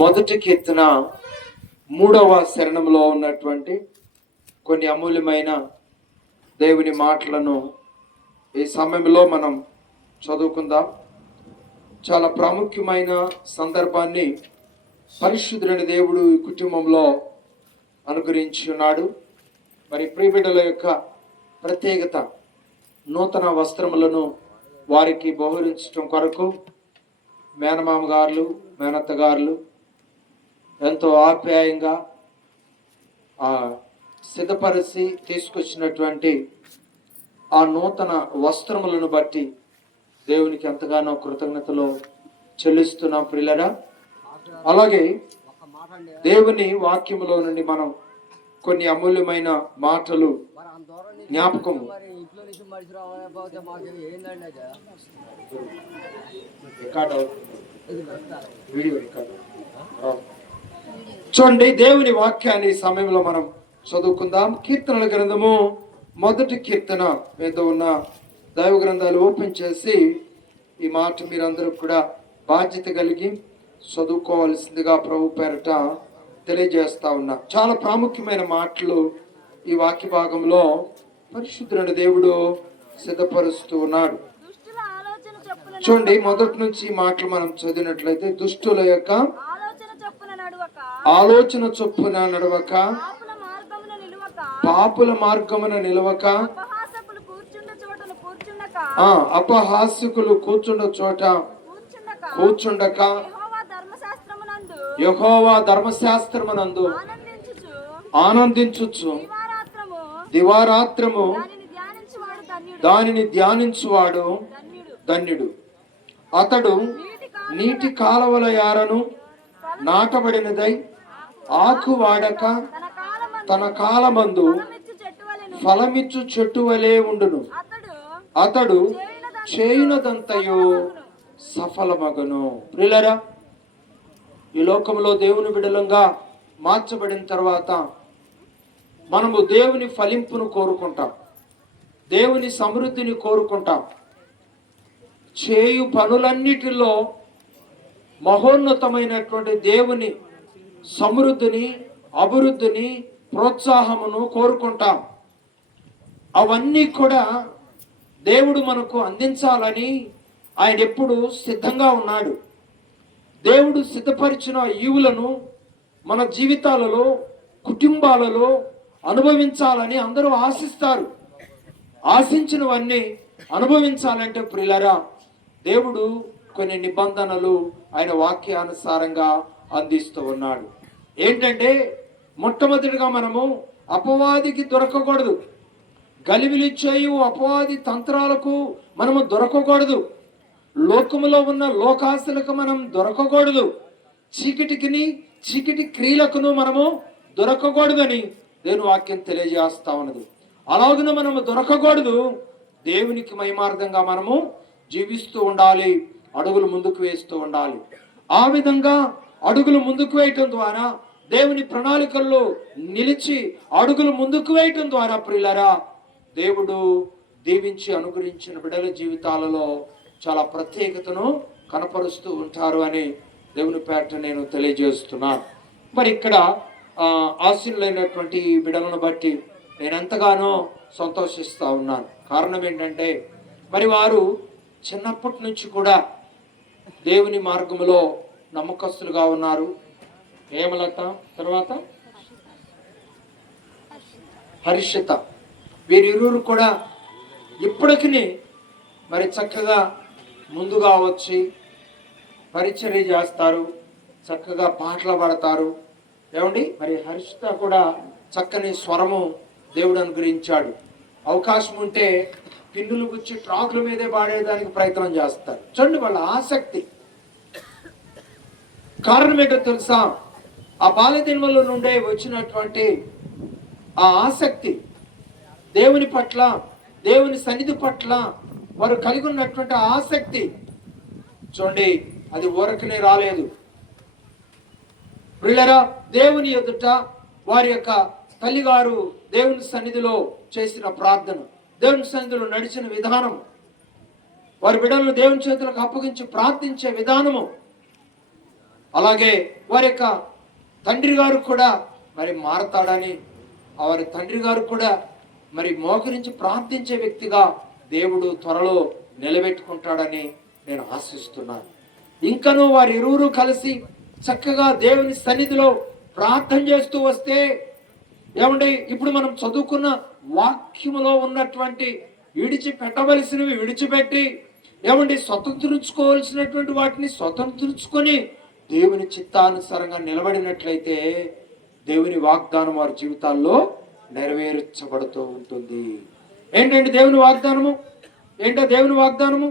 మొదటి కీర్తన 3వ శరణంలో ఉన్నటువంటి కొన్ని అమూల్యమైన దేవుని మాటలను ఈ సమయంలో మనం చదువుకుందాం. చాలా ప్రాముఖ్యమైన సందర్భాన్ని పరిశుద్ధుడైన దేవుడు ఈ కుటుంబంలో అనుగ్రహించి ఉన్నాడు. మరి ప్రియబిడ్డల యొక్క ప్రత్యేకత, నూతన వస్త్రములను వారికి బహురించడం కొరకు మేనమామ గారులు, మేనత్త గారులు ఎంతో ఆప్యాయంగా సిద్ధపరిచి తీసుకొచ్చినటువంటి ఆ నూతన వస్త్రములను బట్టి దేవునికి ఎంతగానో కృతజ్ఞతలు చెల్లిస్తున్నాం ప్రియులరా. అలాగే దేవుని వాక్యములో నుండి మనం కొన్ని అమూల్యమైన మాటలు జ్ఞాపకం చూడండి. దేవుని వాక్యాన్ని సమయంలో మనం చదువుకుందాం. కీర్తనల గ్రంథము మొదటి కీర్తన మీద ఉన్న దైవ గ్రంథాలు ఓపెన్ చేసి ఈ మాట మీరందరూ కూడా బాధ్యత కలిగి చదువుకోవాల్సిందిగా ప్రభు పేరట తెలియజేస్తా ఉన్నా. చాలా ప్రాముఖ్యమైన మాటలు ఈ వాక్య భాగంలో పరిశుద్ధుడైన దేవుడు సిద్ధపరుస్తూ ఉన్నాడు. చూడండి, మొదటి నుంచి మాటలు మనం చదివినట్లయితే, దుష్టుల యొక్క ఆలోచన చొప్పున నడవక, పాపుల మార్గమున నిలవక, అపహాస్యకులు కూర్చుండ చోట కూర్చుండక, యెహోవా ధర్మశాస్త్రమునందు ఆనందించుచు దివారాత్రము దానిని ధ్యానించువాడు ధన్యుడు. అతడు నీటి కాలవల యారను నాటబడినదై ఆకు వాడక తన కాలమందు ఫలమిచ్చు చెట్టు వలె ఉండును. అతడు చేయునదంతయు సఫలమగును. ప్రియులారా, ఈ లోకంలో దేవుని బిడ్డలంగా మార్చబడిన తర్వాత మనము దేవుని ఫలింపును కోరుకుంటాం, దేవుని సమృద్ధిని కోరుకుంటాం. చేయు పనులన్నిటిలో మహోన్నతమైనటువంటి దేవుని సమృద్ధిని, అభివృద్ధిని, ప్రోత్సాహమును కోరుకుంటాం. అవన్నీ కూడా దేవుడు మనకు అందించాలని ఆయన ఎప్పుడు సిద్ధంగా ఉన్నాడు. దేవుడు సిద్ధపరిచిన ఈవులను మన జీవితాలలో, కుటుంబాలలో అనుభవించాలని అందరూ ఆశిస్తారు. ఆశించినవన్నీ అనుభవించాలంటే ప్రియులారా, దేవుడు కొన్ని నిబంధనలు ఆయన వాక్యానుసారంగా అందిస్తూ ఉన్నాడు. ఏంటంటే, మొట్టమొదటిగా మనము అపవాదికి దొరకకూడదు. గలిబిలి చేయు అపవాది తంత్రాలకు మనము దొరకకూడదు. లోకములో ఉన్న లోకాశలకు మనం దొరకకూడదు. చీకటి క్రియలకును మనము దొరకకూడదని దేవుని వాక్యం తెలియజేస్తా ఉన్నది. అలాగను మనము దొరకకూడదు. దేవునికి మహిమార్థంగా మనము జీవిస్తూ ఉండాలి, అడుగులు ముందుకు వేస్తూ ఉండాలి. ఆ విధంగా అడుగులు ముందుకు వేయటం ద్వారా, దేవుని ప్రణాళికల్లో నిలిచి అడుగులు ముందుకు వేయటం ద్వారా ప్రియులారా, దేవుడు దీవించి అనుగ్రహించిన బిడ్డల జీవితాలలో చాలా ప్రత్యేకతను కనపరుస్తూ ఉంటారు అని దేవుని పేట నేను తెలియజేస్తున్నాను. మరి ఇక్కడ ఆశీనులైనటువంటి బిడ్డలను బట్టి నేను ఎంతగానో సంతోషిస్తూ ఉన్నాను. కారణం ఏంటంటే, మరి వారు చిన్నప్పటి నుంచి కూడా దేవుని మార్గంలో నమ్మకస్తులుగా ఉన్నారు. హేమలత, తర్వాత హర్షిత, వీరిరువురు కూడా ఇప్పటికి మరి చక్కగా ముందుగా వచ్చి పరిచర్య చేస్తారు, చక్కగా పాటలు పాడతారు. ఏమండి, మరి హర్షిత కూడా చక్కని స్వరము దేవుడు అనుగ్రహించాడు. అవకాశం ఉంటే పిన్నులు గుచ్చి ట్రాకుల మీదే పాడేదానికి ప్రయత్నం చేస్తారు. చూడండి, వాళ్ళ ఆసక్తి. కారణం ఏంటో తెలుసా? ఆ బాల్యదినముల నుండే వచ్చినటువంటి ఆ ఆసక్తి, దేవుని పట్ల, దేవుని సన్నిధి పట్ల వారు కలిగి ఉన్నటువంటి ఆసక్తి. చూడండి, అది ఊరకనే రాలేదు. ప్రియులారా, దేవుని ఎదుట వారి యొక్క తల్లిగారు దేవుని సన్నిధిలో చేసిన ప్రార్థన, దేవుని సన్నిధిలో నడిచిన విధానం, వారి బిడ్డలను దేవుని చేతులకు అప్పగించి ప్రార్థించే విధానము, అలాగే వారి యొక్క తండ్రి గారు కూడా మరి మారతాడని, వారి తండ్రి గారు కూడా మరి మోకరించి ప్రార్థించే వ్యక్తిగా దేవుడు త్వరలో నిలబెట్టుకుంటాడని నేను ఆశిస్తున్నాను. ఇంకనూ వారి ఇరువురు కలిసి చక్కగా దేవుని సన్నిధిలో ప్రార్థన చేస్తూ వస్తే ఏమండి, ఇప్పుడు మనం చదువుకున్న వాక్యములో ఉన్నటువంటి విడిచిపెట్టవలసినవి విడిచిపెట్టి ఏమండి స్వతంత్రించుకోవాల్సినటువంటి వాటిని స్వతంత్రించుకొని దేవుని చిత్తానుసారంగా నిలబడినట్లయితే దేవుని వాగ్దానం వారి జీవితాల్లో నెరవేర్చబడుతూ ఉంటుంది. ఏంటంటే దేవుని వాగ్దానము ఏంటో దేవుని వాగ్దానము,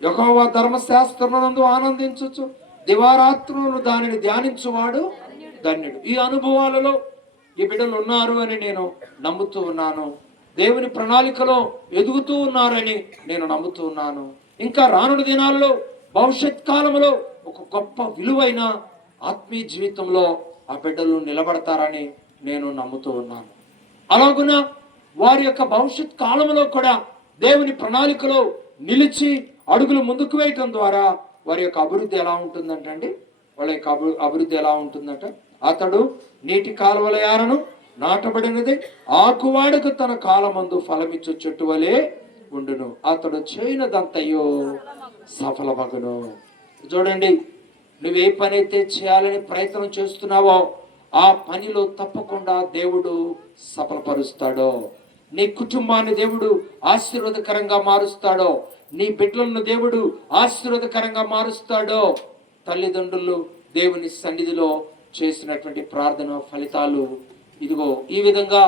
యెహోవా ధర్మశాస్త్రమునందు ఆనందించుచు దివారాత్రులు దానిని ధ్యానించువాడు ధన్యుడు. ఈ అనుభవాలలో ఈ బిడ్డలు ఉన్నారు అని నేను నమ్ముతూ ఉన్నాను. దేవుని ప్రణాళికలో ఎదుగుతూ ఉన్నారని నేను నమ్ముతూ ఉన్నాను. ఇంకా రానున్న దినాల్లో భవిష్యత్ కాలంలో ఒక గొప్ప విలువైన ఆత్మీయ జీవితంలో ఆ బిడ్డలు నిలబడతారని నేను నమ్ముతూ ఉన్నాను. అలాగున వారి యొక్క భవిష్యత్ కాలంలో కూడా దేవుని ప్రణాళికలో నిలిచి అడుగులు ముందుకు వేయటం ద్వారా వారి యొక్క అభివృద్ధి ఎలా ఉంటుందంటండి, వాళ్ళ యొక్క అభివృద్ధి ఎలా ఉంటుందంట, అతడు నీటి కాలువల యారను నాటబడినది ఆకువాడకు తన కాలమందు ఫలమిచ్చు చెట్టు వలె ఉండును, అతడు చేయనదంతయో సఫలమగును. చూడండి, నువ్వే పని అయితే చేయాలని ప్రయత్నం చేస్తున్నావో ఆ పనిలో తప్పకుండా దేవుడు సఫలపరుస్తాడో. నీ కుటుంబాన్ని దేవుడు ఆశీర్వాదకరంగా మారుస్తాడో, నీ బిడ్డలను దేవుడు ఆశీర్వాదకరంగా మారుస్తాడో. తల్లిదండ్రులు దేవుని సన్నిధిలో చేసినటువంటి ప్రార్థన ఫలితాలు ఇదిగో ఈ విధంగా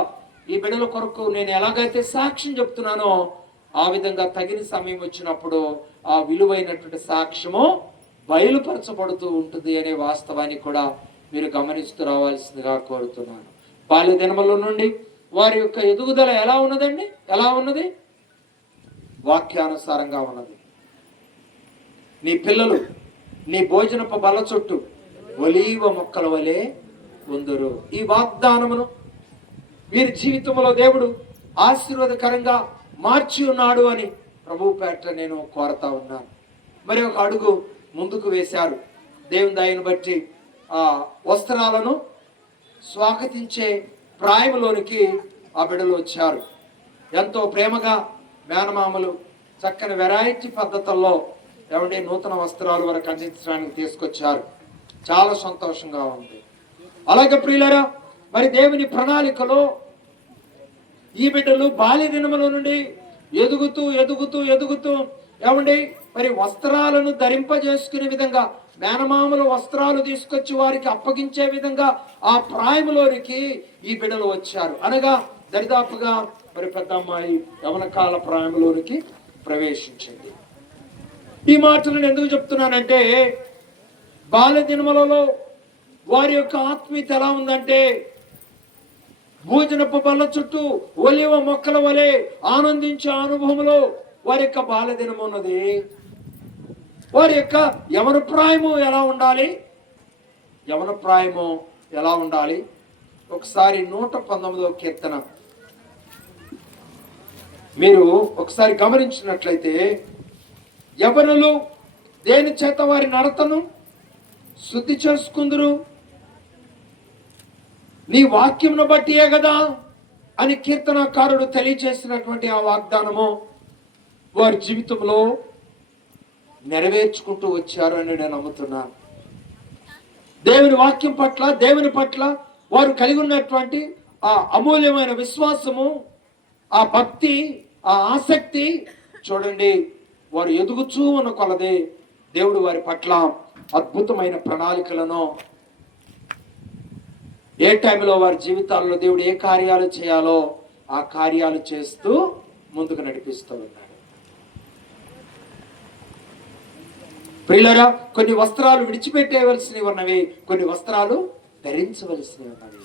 ఈ బిడ్డల కొరకు నేను ఎలాగైతే సాక్ష్యం చెప్తున్నానో ఆ విధంగా తగిన సమయం వచ్చినప్పుడు ఆ విలువైనటువంటి సాక్ష్యము బయలుపరచబడుతూ ఉంటుంది అనే వాస్తవాన్ని కూడా మీరు గమనిస్తూ రావాల్సిందిగా కోరుతున్నాను. బాల్య దినముల నుండి వారి యొక్క ఎదుగుదల ఎలా ఉన్నదండి, ఎలా ఉన్నది? వాక్యానుసారంగా ఉన్నది. నీ పిల్లలు నీ భోజనపు బల్ల చుట్టూ ఒలీవ మొక్కల వలె ఉందురు. ఈ వాగ్దానమును వీరి జీవితంలో దేవుడు ఆశీర్వాదకరంగా మార్చి ఉన్నాడు అని ప్రభు పేట నేను కోరుతా ఉన్నాను. మరి ఒక అడుగు ముందుకు వేశారు. దేవుని దయను బట్టి ఆ వస్త్రాలను స్వాగతించే ప్రాయములోనికి ఆ బిడ్డలు వచ్చారు. ఎంతో ప్రేమగా మేనమామలు చక్కని వెరైటీ పద్ధతుల్లో ఏమంటే నూతన వస్త్రాలు వరకు అందించడానికి తీసుకొచ్చారు. చాలా సంతోషంగా ఉంది. అలాగే ప్రియులారా, మరి దేవుని ప్రణాళికలో ఈ బిడ్డలు బాల్య దినముల నుండి ఎదుగుతూ ఎదుగుతూ ఎదుగుతూ ఏమండి మరి వస్త్రాలను ధరింపజేసుకునే విధంగా మేనమామలు వస్త్రాలు తీసుకొచ్చి వారికి అప్పగించే విధంగా ఆ ప్రాయములోనికి ఈ బిడ్డలు వచ్చారు. అనగా దరిదాపుగా మరి పెద్ద అమ్మాయి యవన కాల ప్రాయంలోనికి ప్రవేశించింది. ఈ మాటలు నేను ఎందుకు చెప్తున్నానంటే బాల్య దినములలో వారి యొక్క ఆత్మీయత ఎలా ఉందంటే భోజనపు బల్ల చుట్టూ ఒలివ మొక్కల వలె ఆనందించే అనుభవంలో వారి యొక్క బాల్య దినం ఉన్నది. వారి యొక్క యవన ప్రాయము ఎలా ఉండాలి, యవన ప్రాయము ఎలా ఉండాలి? ఒకసారి 119వ కీర్తన మీరు ఒకసారి గమనించినట్లయితే, యవనులు దేని చేత వారి నడతను శుద్ధి చేసుకుందరు, నీ వాక్యమును బట్టియే కదా అని కీర్తనకారుడు తెలియచేసినటువంటి ఆ వాగ్దానము వారి జీవితంలో నెరవేర్చుకుంటూ వచ్చారు అని నేను నమ్ముతున్నాను. దేవుని వాక్యం పట్ల, దేవుని పట్ల వారు కలిగి ఉన్నటువంటి ఆ అమూల్యమైన విశ్వాసము, ఆ భక్తి, ఆ ఆసక్తి చూడండి, వారు ఎదుగుచూ ఉన్న కొలదే దేవుడు వారి పట్ల అద్భుతమైన ప్రణాళికలను ఏ టైంలో వారి జీవితాల్లో దేవుడు ఏ కార్యాలు చేయాలో ఆ కార్యాలు చేస్తూ ముందుకు నడిపిస్తూ ఉన్నాడు. ప్రియులారా, కొన్ని వస్త్రాలు విడిచిపెట్టేవలసినవి ఉన్నవి, కొన్ని వస్త్రాలు ధరించవలసినవి ఉన్నవి.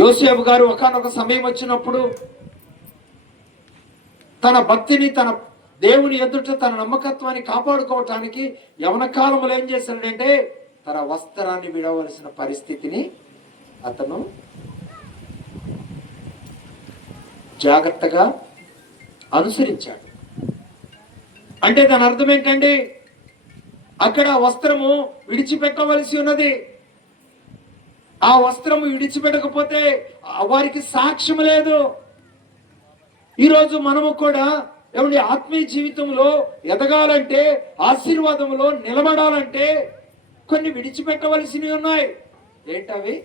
యోసేపు గారు ఒకానొక సమయం వచ్చినప్పుడు తన భక్తిని, తన దేవుని ఎదుట తన నమ్మకత్వాన్ని కాపాడుకోవటానికి యవన కాలంలో ఏం చేశాడంటే తన వస్త్రాన్ని విడవలసిన పరిస్థితిని అతను జాగ్రత్తగా అనుసరించాడు. అంటే దాని అర్థం ఏంటండి? అక్కడ వస్త్రము విడిచిపెట్టవలసి ఉన్నది. ఆ వస్త్రము విడిచిపెట్టకపోతే వారికి సాక్ష్యం లేదు. ఈరోజు మనము కూడా ఏమండి ఆత్మీయ జీవితంలో ఎదగాలంటే, ఆశీర్వాదంలో నిలబడాలంటే కొన్ని విడిచిపెట్టవలసినవి ఉన్నాయి. ఏంటవి?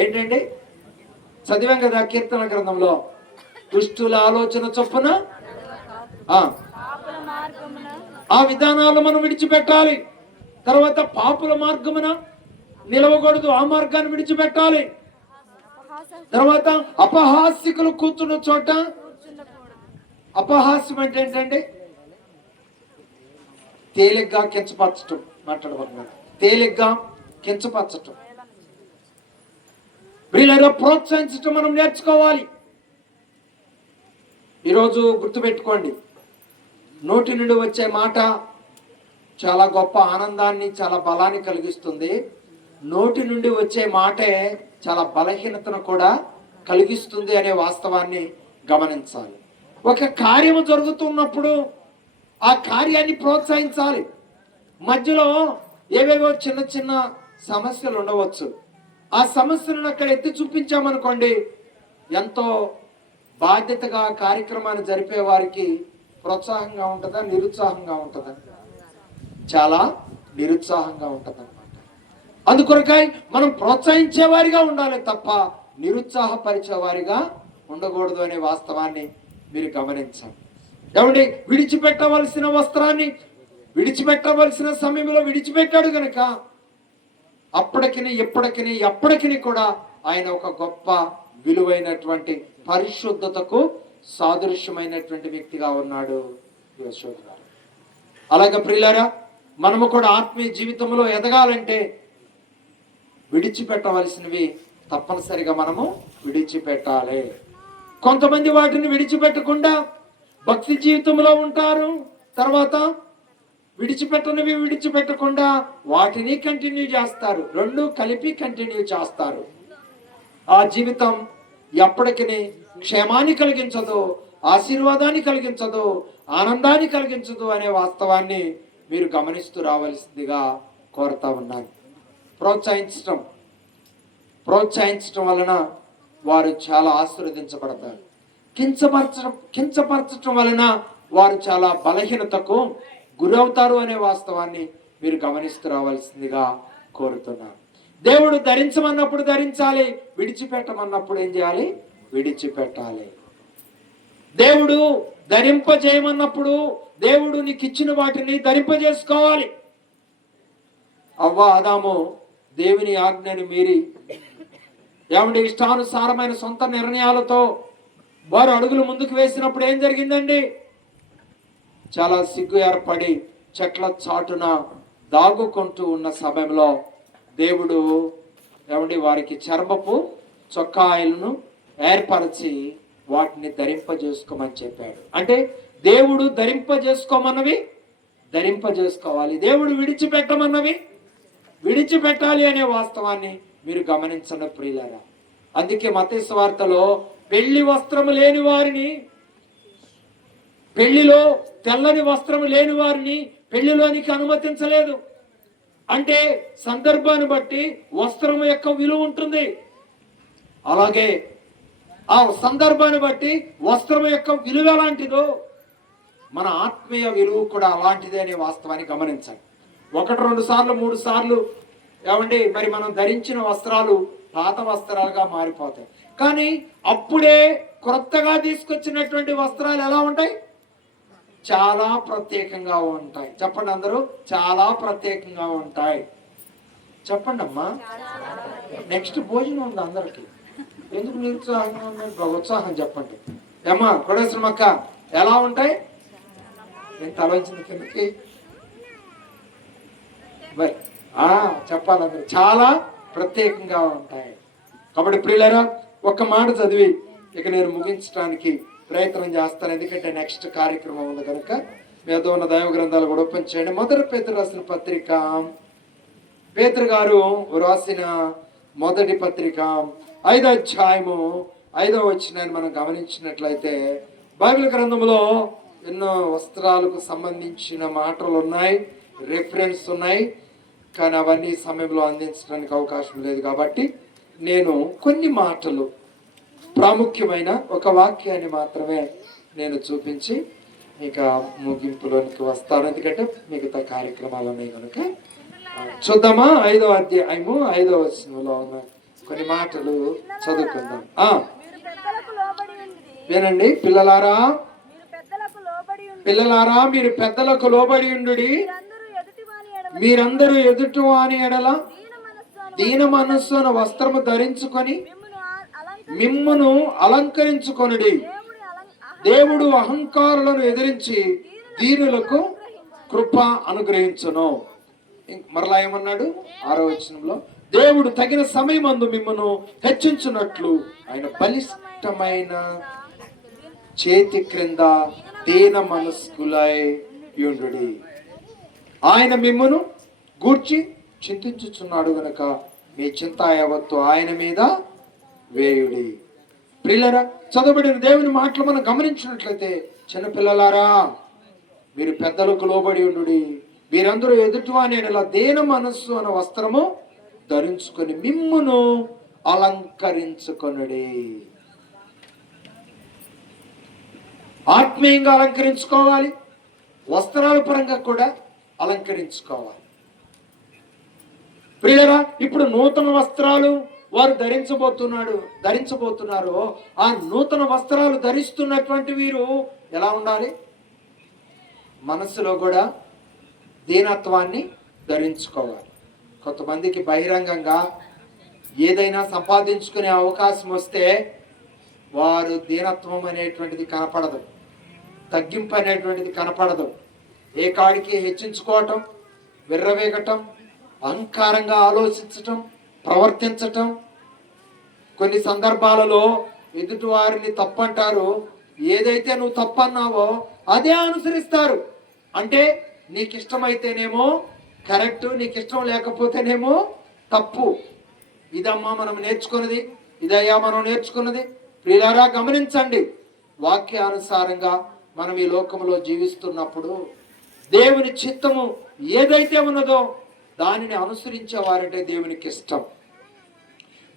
ఏంటండి? చదివాం కదా కీర్తన గ్రంథంలో, దుష్టుల ఆలోచన చొప్పున ఆ విధానాలు మనం విడిచిపెట్టాలి. తర్వాత పాపుల మార్గమున నిలవకూడదు, ఆ మార్గాన్ని విడిచిపెట్టాలి. తర్వాత అపహాస్యకులు కూర్చున్న చోట, అపహాస్యం అంటే ఏంటండి? తేలిగ్గా కించపరచటం. మాట్లాడబోతున్నాను, తేలిగ్గా కించపరచటం. వీళ్ళలో ప్రోత్సహించటం మనం నేర్చుకోవాలి. ఈరోజు గుర్తుపెట్టుకోండి, నోటి నుండి వచ్చే మాట చాలా గొప్ప ఆనందాన్ని, చాలా బలాన్ని కలిగిస్తుంది. నోటి నుండి వచ్చే మాటే చాలా బలహీనతను కూడా కలిగిస్తుంది అనే వాస్తవాన్ని గమనించాలి. ఒక కార్యము జరుగుతున్నప్పుడు ఆ కార్యాన్ని ప్రోత్సహించాలి. మధ్యలో ఏవేవో చిన్న చిన్న సమస్యలు ఉండవచ్చు. ఆ సమస్యలను అక్కడ ఎత్తి చూపించామనుకోండి, ఎంతో బాధ్యతగా కార్యక్రమాన్ని జరిపే వారికి ప్రోత్సాహంగా ఉంటుందా, నిరుత్సాహంగా ఉంటుందా? చాలా నిరుత్సాహంగా ఉంటుంది అనమాట. అందుకొరకై మనం ప్రోత్సహించే వారిగా ఉండాలి తప్ప నిరుత్సాహపరిచే వారిగా ఉండకూడదు అనే వాస్తవాన్ని మీరు గమనించండి. ఏమండి, విడిచిపెట్టవలసిన వస్త్రాన్ని విడిచిపెట్టవలసిన సమయంలో విడిచిపెట్టాడు కనుక ఎప్పటికీ కూడా ఆయన ఒక గొప్ప విలువైనటువంటి పరిశుద్ధతకు సాదృశ్యమైనటువంటి వ్యక్తిగా ఉన్నాడు యోషువ గారు. అలాగే ప్రియులారా, మనము కూడా ఆత్మీయ జీవితంలో ఎదగాలంటే విడిచిపెట్టవలసినవి తప్పనిసరిగా మనము విడిచిపెట్టాలి. కొంతమంది వాటిని విడిచిపెట్టకుండా భక్తి జీవితంలో ఉంటారు. తర్వాత విడిచిపెట్టనివి విడిచిపెట్టకుండా వాటిని కంటిన్యూ చేస్తారు. రెండు కలిపి కంటిన్యూ చేస్తారు. ఆ జీవితం ఎప్పటికీ క్షేమాన్ని కలిగించదు, ఆశీర్వాదాన్ని కలిగించదు, ఆనందాన్ని కలిగించదు అనే వాస్తవాన్ని మీరు గమనిస్తూ రావాల్సిందిగా కోరుతా ఉన్నాను. ప్రోత్సహించడం వలన వారు చాలా ఆశీర్వదించబడతారు. కించపరచడం వలన వారు చాలా బలహీనతకు గురవుతారు అనే వాస్తవాన్ని మీరు గమనిస్తూ రావాల్సిందిగా కోరుతున్నాను. దేవుడు ధరించమన్నప్పుడు ధరించాలి, విడిచిపెట్టమన్నప్పుడు ఏం చేయాలి? విడిచిపెట్టాలి. దేవుడు ధరింపజేయమన్నప్పుడు దేవుడు నీకు ఇచ్చిన వాటిని ధరింపజేసుకోవాలి. అవ్వ ఆదాము దేవుని ఆజ్ఞని మీరి ఏమంటే ఇష్టానుసారమైన సొంత నిర్ణయాలతో వారు అడుగులు ముందుకు వేసినప్పుడు ఏం జరిగిందండి? చాలా సిగ్గు ఏర్పడి చెట్ల చాటున దాగుకుంటూ ఉన్న సమయంలో దేవుడు ఏమండి వారికి చర్మపు చొక్కాయలను ఏర్పరిచి వాటిని ధరింపజేసుకోమని చెప్పాడు. అంటే దేవుడు ధరింపజేసుకోమన్నవి ధరింపజేసుకోవాలి, దేవుడు విడిచిపెట్టమన్నవి విడిచిపెట్టాలి అనే వాస్తవాన్ని మీరు గమనించండి ప్రియులారా. అందుకే మత్తయి సువార్తలో పెళ్లి వస్త్రము లేని వారిని, పెళ్లిలో తెల్లని వస్త్రము లేని వారిని పెళ్లిలోనికి అనుమతించలేదు. అంటే సందర్భాన్ని బట్టి వస్త్రము యొక్క విలువ ఉంటుంది. అలాగే ఆ సందర్భాన్ని బట్టి వస్త్రము యొక్క విలువ ఎలాంటిదో మన ఆత్మీయ విలువ కూడా అలాంటిదే అనే వాస్తవాన్ని గమనించండి. 1, 2 సార్లు 3 సార్లు ఏమండి మరి మనం ధరించిన వస్త్రాలు పాత వస్త్రాలుగా మారిపోతాయి. కానీ అప్పుడే కొత్తగా తీసుకొచ్చినటువంటి వస్త్రాలు ఎలా ఉంటాయి? చాలా ప్రత్యేకంగా ఉంటాయి. చెప్పండి అందరూ, చాలా ప్రత్యేకంగా ఉంటాయి. చెప్పండి అమ్మా. నెక్స్ట్ భోజనం ఉంది అందరికి. ఎందుకు నిరుత్సాహంగా ఉన్నాయి? ఉత్సాహం చెప్పండి అమ్మా. కొడేశ్వరం అక్క, ఎలా ఉంటాయి? నేను తల వచ్చింది కిందకి మరి చెప్పాలి అందరూ, చాలా ప్రత్యేకంగా ఉంటాయి. కాబట్టి ప్రియులారా, ఒక్క మాట చదివి ఇక నేను ముగించడానికి ప్రయత్నం చేస్తాను. ఎందుకంటే నెక్స్ట్ కార్యక్రమం ఉంది కనుక మీతో ఉన్న దైవ గ్రంథాలు కూడా ఓపెన్ చేయండి. మొదటి పేతురు రాసిన పత్రిక, పేతురు గారు రాసిన మొదటి పత్రిక 5వ అధ్యాయము 5వ వచనాన్ని మనం గమనించినట్లయితే బైబిల్ గ్రంథంలో ఎన్నో వస్త్రాలకు సంబంధించిన మాటలు ఉన్నాయి, రెఫరెన్స్ ఉన్నాయి. కానీ అవన్నీ సమయంలో అందించడానికి అవకాశం లేదు కాబట్టి నేను కొన్ని మాటలు, ప్రాముఖ్యమైన ఒక వాక్యాన్ని మాత్రమే నేను చూపించి ఇక ముగింపులోనికి వస్తాను. ఎందుకంటే మిగతా కార్యక్రమాలు ఉన్నాయి కనుక చూద్దామా. 5వ అధ్యాయము 5వ వచనంలో ఉన్న కొన్ని మాటలు చదువుకుందాం. వినండి, పిల్లలారా మీరు పెద్దలకు లోబడి ఉండుడి. మీరందరూ ఎదుటివాని ఎడల దీన మనస్సున వస్త్రము ధరించుకొని మిమ్మును అలంకరించుకొనుడి. దేవుడు అహంకారులను ఎదిరించి దీనులకు కృప అనుగ్రహించును. మరలా ఏమన్నాడు 6వ వచనంలో, దేవుడు తగిన సమయమందు మిమ్మును హెచ్చించున్నట్లు ఆయన బలిష్టమైన చేతి క్రింద దీన మనస్కులై యుండుడి. ఆయన మిమ్మును గూర్చి చింతించుచున్నాడు గనక మీ చింత యావత్తు ఆయన మీద వేయుడి. ప్రియులారా, చదవబడిన దేవుని మాటలు మనం గమనించినట్లయితే, చిన్నపిల్లలారా మీరు పెద్దలకు లోబడి ఉండుడి. మీరందరూ ఎదుటివాని ఎడల దీన మనస్సు అనే వస్త్రము ధరించుకొని మిమ్మును అలంకరించుకొనుడి. ఆత్మీయంగా అలంకరించుకోవాలి, వస్త్రాల పరంగా కూడా అలంకరించుకోవాలి. ప్రియులరా, ఇప్పుడు నూతన వస్త్రాలు వారు ధరించబోతున్నారు. ఆ నూతన వస్త్రాలు ధరిస్తున్నటువంటి వీరు ఎలా ఉండాలి? మనస్సులో కూడా దీనత్వాన్ని ధరించుకోవాలి. కొంతమందికి బహిరంగంగా ఏదైనా సంపాదించుకునే అవకాశం వస్తే వారు దీనత్వం అనేటువంటిది కనపడదు, తగ్గింపు అనేటువంటిది కనపడదు. ఏ కాడికి హెచ్చించుకోవటం, విర్రవేగటం, అహంకారంగా ఆలోచించటం, ప్రవర్తించటం. కొన్ని సందర్భాలలో ఎదుటి వారిని తప్పంటారు. ఏదైతే నువ్వు తప్పన్నావో అదే అనుసరిస్తారు. అంటే నీకు ఇష్టమైతేనేమో కరెక్ట్, నీకు ఇష్టం లేకపోతేనేమో తప్పు. ఇదమ్మా మనం నేర్చుకున్నది, ఇదయ్యా మనం నేర్చుకున్నది. ప్రియులారా, గమనించండి, వాక్యానుసారంగా మనం ఈ లోకంలో జీవిస్తున్నప్పుడు దేవుని చిత్తము ఏదైతే ఉన్నదో దానిని అనుసరించేవారంటే దేవునికి ఇష్టం.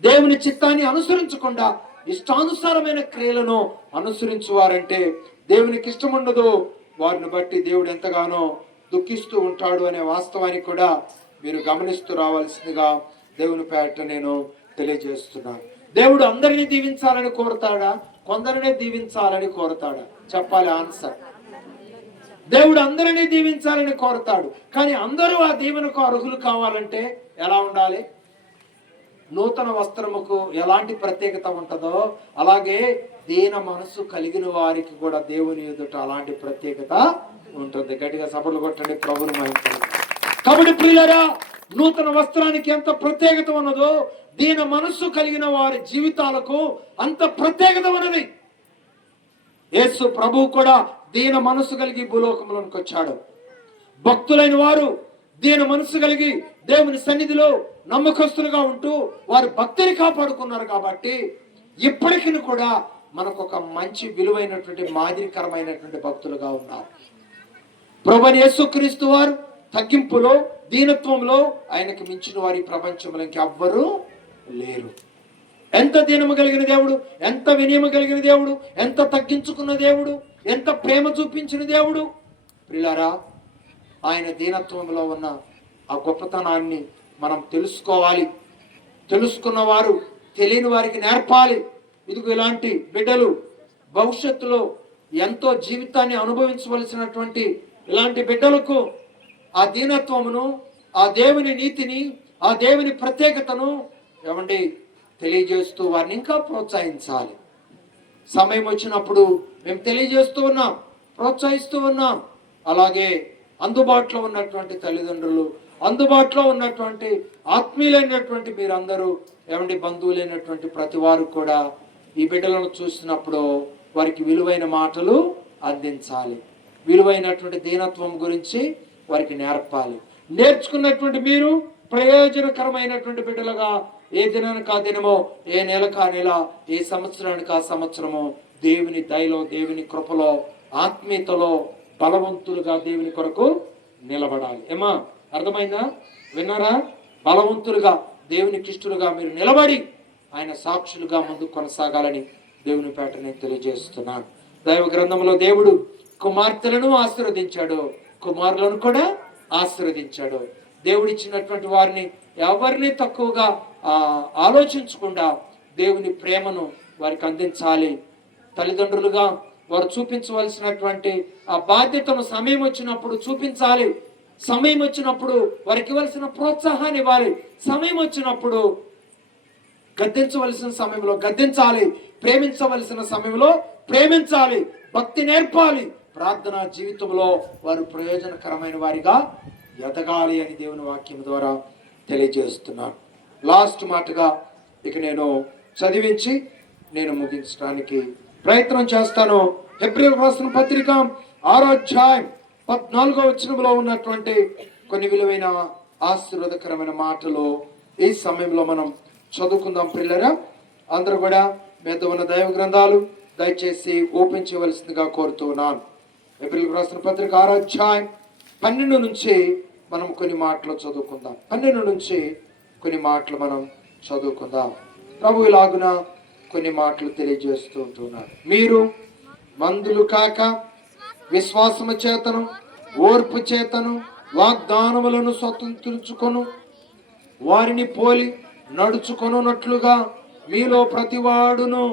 దేవుని చిత్తాన్ని అనుసరించకుండా ఇష్టానుసారమైన క్రియలను అనుసరించువారంటే దేవునికి ఇష్టం ఉండదు. వారిని బట్టి దేవుడు ఎంతగానో దుఃఖిస్తూ ఉంటాడు అనే వాస్తవాన్ని కూడా మీరు గమనిస్తూ రావాల్సిందిగా దేవుని పేరట నేను తెలియజేస్తున్నాను. దేవుడు అందరినీ దీవించాలని కోరుతాడా, కొందరినే దీవించాలని కోరుతాడా? చెప్పాలి ఆన్సర్. దేవుడు అందరినీ దీవించాలని కోరుతాడు. కానీ అందరూ ఆ దీవెనకు అర్హులు కావాలంటే ఎలా ఉండాలి? నూతన వస్త్రముకు ఎలాంటి ప్రత్యేకత ఉంటుందో అలాగే దీన మనసు కలిగిన వారికి కూడా దేవుని ఎదుట అలాంటి ప్రత్యేకత ఉంటుంది. గట్టిగా సపర్లు కొట్టండి, ప్రభుని మహించండి. కాబట్టి ప్రియులారా, నూతన వస్త్రానికి ఎంత ప్రత్యేకత ఉన్నదో దీన మనస్సు కలిగిన వారి జీవితాలకు అంత ప్రత్యేకత ఉన్నది. యేసు ప్రభువు కూడా దీన మనస్సు కలిగి భూలోకంలోనికి వచ్చాడు. భక్తులైన వారు దీన మనస్సు కలిగి దేవుని సన్నిధిలో నమ్మకస్తులుగా ఉంటూ వారి భక్తిని కాపాడుకున్నారు. కాబట్టి ఇప్పటికీ కూడా మనకు ఒక మంచి విలువైనటువంటి మాదిరికరమైనటువంటి భక్తులుగా ఉన్నారు. ప్రభువైన యేసుక్రీస్తు వారు తగ్గింపులో, దీనత్వంలో ఆయనకు మించిన వారి ప్రపంచంలో ఇంకెవ్వరూ లేరు. ఎంత దీనము కలిగిన దేవుడు, ఎంత వినయము కలిగిన దేవుడు, ఎంత తగ్గించుకున్న దేవుడు, ఎంత ప్రేమ చూపించిన దేవుడు. ప్రియులారా, ఆయన దీనత్వంలో ఉన్న ఆ గొప్పతనాన్ని మనం తెలుసుకోవాలి. తెలుసుకున్న వారు తెలియని వారికి నేర్పాలి. ఇదిగో ఇలాంటి బిడ్డలు భవిష్యత్తులో ఎంతో జీవితాన్ని అనుభవించవలసినటువంటి ఇలాంటి బిడ్డలకు ఆ దీనత్వమును, ఆ దేవుని నీతిని, ఆ దేవుని ప్రత్యేకతను ఏమండి తెలియజేస్తూ వారిని ఇంకా ప్రోత్సహించాలి. సమయం వచ్చినప్పుడు మేము తెలియజేస్తూ ఉన్నాం, ప్రోత్సహిస్తూ ఉన్నాం. అలాగే అందుబాటులో ఉన్నటువంటి తల్లిదండ్రులు, అందుబాటులో ఉన్నటువంటి ఆత్మీయులైనటువంటి మీరందరూ ఏమండి బంధువులైనటువంటి ప్రతి వారు కూడా ఈ బిడ్డలను చూసినప్పుడు వారికి విలువైన మాటలు అందించాలి. విలువైనటువంటి దీనత్వం గురించి వారికి నేర్పాలి. నేర్చుకున్నటువంటి మీరు ప్రయోజనకరమైనటువంటి బిడ్డలుగా ఏ దినానికి ఆ దినమో, ఏ నెలకు ఆ నెల, ఏ సంవత్సరానికి ఆ సంవత్సరమో దేవుని దయలో, దేవుని కృపలో ఆత్మీయతలో బలవంతులుగా దేవుని కొరకు నిలబడాలి. ఏమా అర్థమైందా? విన్నారా? బలవంతులుగా దేవునికి ఇష్టలుగా మీరు నిలబడి ఆయన సాక్షులుగా ముందుకు కొనసాగాలని దేవుని పేట నేను తెలియజేస్తున్నాను. దైవ గ్రంథంలో దేవుడు కుమార్తెలను ఆశీర్వదించాడు, కుమారులను కూడా ఆశీర్వదించాడు. దేవుడిచ్చినటువంటి వారిని ఎవరిని తక్కువగా ఆలోచించకుండా దేవుని ప్రేమను వారికి అందించాలి. తల్లిదండ్రులుగా వారు చూపించవలసినటువంటి ఆ బాధ్యతను సమయం వచ్చినప్పుడు చూపించాలి. సమయం వచ్చినప్పుడు వారికి ఇవ్వాల్సిన ప్రోత్సాహాన్ని ఇవ్వాలి. సమయం వచ్చినప్పుడు గద్దించవలసిన సమయంలో గద్దించాలి, ప్రేమించవలసిన సమయంలో ప్రేమించాలి, భక్తి నేర్పాలి. ప్రార్థనా జీవితంలో వారు ప్రయోజనకరమైన వారిగా ఎదగాలి అని దేవుని వాక్యం ద్వారా తెలియజేస్తున్నాను. లాస్ట్ మాటగా ఇక నేను చదివించి నేను ముగించడానికి ప్రయత్నం చేస్తాను. హెబ్రీయులకు రాసిన పత్రిక 6వ అధ్యాయం 14వ వచనంలో ఉన్నటువంటి కొన్ని విలువైన ఆశీర్వాదకరమైన మాటలు ఈ సమయంలో మనం చదువుకుందాం. పిల్లరా, అందరూ కూడా మీద ఉన్న దైవ గ్రంథాలు దయచేసి ఓపెన్ చేయవలసిందిగా కోరుతున్నాను. హెబ్రీయులకు రాసిన పత్రిక 6వ అధ్యాయం 12 నుంచి మనం కొన్ని మాటలు చదువుకుందాం. 12 నుంచి కొన్ని మాటలు మనం చదువుకుందాం. ప్రభు ఇలాగున కొన్ని మాటలు తెలియజేస్తూ ఉంటున్నారు. మీరు మందులు కాక విశ్వాసము చేతను ఓర్పు చేతను వాగ్దానములను స్వతంత్రించుకొను వారిని పోలి నడుచుకొనున్నట్లుగా మీలో ప్రతివాడును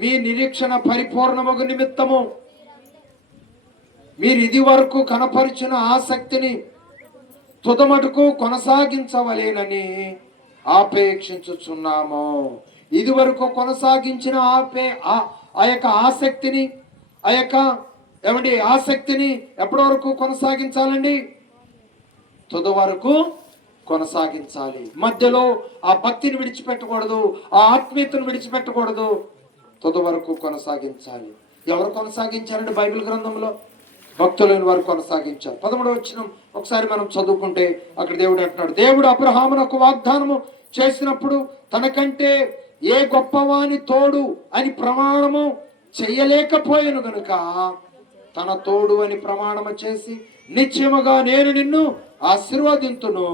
మీ నిరీక్షణ పరిపూర్ణమగు నిమిత్తము మీరు ఇది వరకు కనపరిచిన ఆసక్తిని తుదమటుకు కొనసాగించవలేనని ఆపేక్షించుచున్నాము. ఇది వరకు కొనసాగించిన ఆ యొక్క ఆసక్తిని ఆసక్తిని ఎప్పటి వరకు కొనసాగించాలండి? తుద వరకు కొనసాగించాలి. మధ్యలో ఆ భక్తిని విడిచిపెట్టకూడదు, ఆ ఆత్మీయతను విడిచిపెట్టకూడదు. తుద వరకు కొనసాగించాలి. ఎవరు కొనసాగించారండి బైబిల్ గ్రంథంలో? భక్తులైన వారు కొనసాగించారు. 13వ వచనం ఒకసారి మనం చదువుకుంటే అక్కడ దేవుడు అంటున్నాడు, దేవుడు అబ్రహామునకు వాగ్దానము చేసినప్పుడు తనకంటే ఏ గొప్పవాని తోడు అని ప్రమాణము చెయ్యలేకపోయాను గనుక తన తోడు అని ప్రమాణము చేసి నిశ్చయముగా నేను నిన్ను ఆశీర్వదింతును,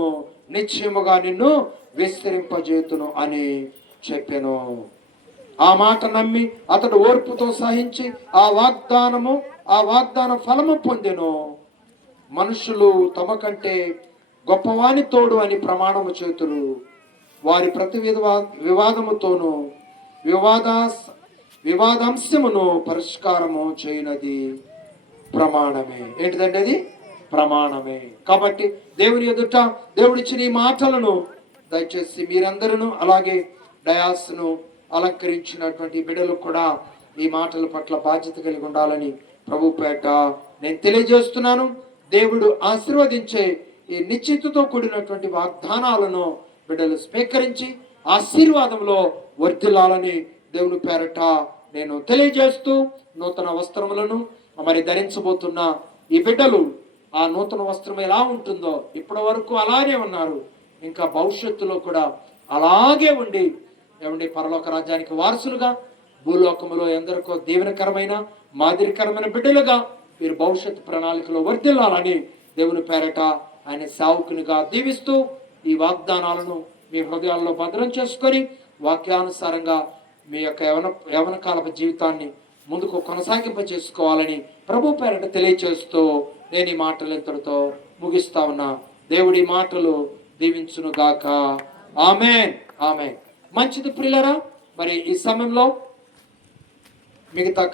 నిశ్చయముగా నిన్ను విస్తరింపజేతును అని చెప్పాను. ఆ మాట నమ్మి అతడు ఓర్పుతో సహించి ఆ వాగ్దాన ఫలము పొందెను. మనుషులు తమ కంటే గొప్పవాని తోడు అని ప్రమాణము చేతురు. వారి ప్రతి వివాదముతోనూ వివాదాంశమును పరిష్కారము చేయనది ప్రమాణమే. ఏంటిదంటే అది ప్రమాణమే. కాబట్టి దేవుని ఎదుట దేవుడిచ్చిన ఈ మాటలను దయచేసి మీరందరూ అలాగే డయాస్ను అలంకరించినటువంటి బిడ్డలు కూడా ఈ మాటల పట్ల బాధ్యత కలిగి ఉండాలని ప్రభు పేట నేను తెలియజేస్తున్నాను. దేవుడు ఆశీర్వదించే ఈ నిశ్చితతో కూడినటువంటి వాగ్దానాలను బిడ్డలు స్వీకరించి ఆశీర్వాదంలో వర్ధిల్లాలని దేవుని పేరట నేను తెలియజేస్తూ, నూతన వస్త్రములను మరి ధరించబోతున్న ఈ బిడ్డలు ఆ నూతన వస్త్రం ఎలా ఉంటుందో ఇప్పటి వరకు అలానే ఉన్నారు, ఇంకా భవిష్యత్తులో కూడా అలాగే ఉండి పరలోక రాజ్యానికి వారసులుగా భూలోకములో ఎందరికో దీవెనకరమైన మాదిరికరమైన బిడ్డలుగా మీరు భవిష్యత్తు ప్రణాళికలో వర్ధిల్లాలని దేవుని పేరట ఆయన సేవకునిగా దీవిస్తూ ఈ వాగ్దానాలను మీ హృదయాల్లో భద్రం చేసుకొని వాక్యానుసారంగా మీ యొక్క యవన కాలపు జీవితాన్ని ముందుకు కొనసాగింప చేసుకోవాలని ప్రభు పేరట తెలియచేస్తూ నేను ఈ మాటలు ఇంతటితో ముగిస్తా ఉన్నా. దేవుడి మాటలు దీవించును గాక. ఆమేన్, ఆమేన్. మంచిది ప్రియులారా, మరి ఈ సమయంలో మిగతా